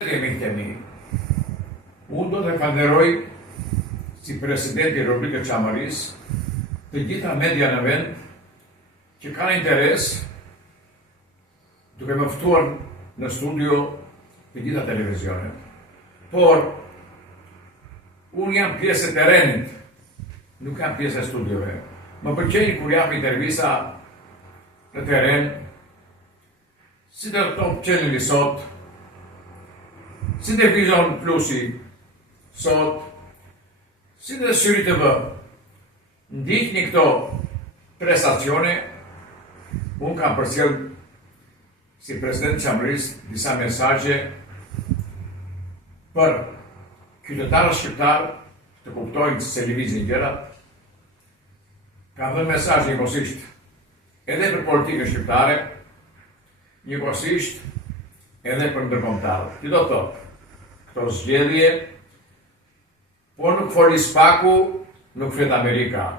Temi. Unë do të falenderoj si presidenti i Republikës Çamarisë të gjitha media në vend që kanë interes duke më ftuar në studio të gjitha televizionet. Por unë jam pjesë e terrenit, nuk jam pjesë e studiove. Më pëlqej kur jap intervista në terren, si të Top Channel sot, si Televizion Plusi sot, si dhe Syri TV. Ndihni këto prestacione, unë kam përcjell si president Çamarisë disa mesazhe për qytetarët shqiptar të kuptojnë se lëvizin gjërat. Kam dhënë mesazhe njëkohësisht edhe për politikën shqiptare, njëkohësisht edhe për ndërkombëtarët. Ti do të thotë, këto zgjedhje, po nuk foli Spaku, nuk flet Amerika.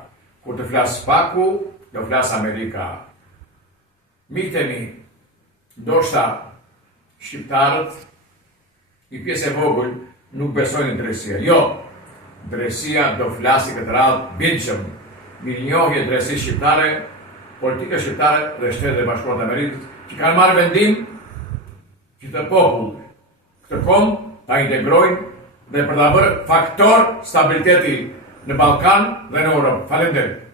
Kur të flas Spaku, do flas Amerika. Miqtë e mi, ndoshta shqiptarët, i pjesë e vogël, nuk besojnë në drejtësia. Jo, drejtësia do flasi këtë radhë bindshëm, mirënjohje drejtësisë shqiptare, politika shqiptare dhe Shtetet e Bashkuara të Amerikës, që kanë marrë vendim që të popull këtë kom ta integrojnë dhe për ta bërë faktor stabiliteti në Ballkan dhe në Europë. Faleminderit.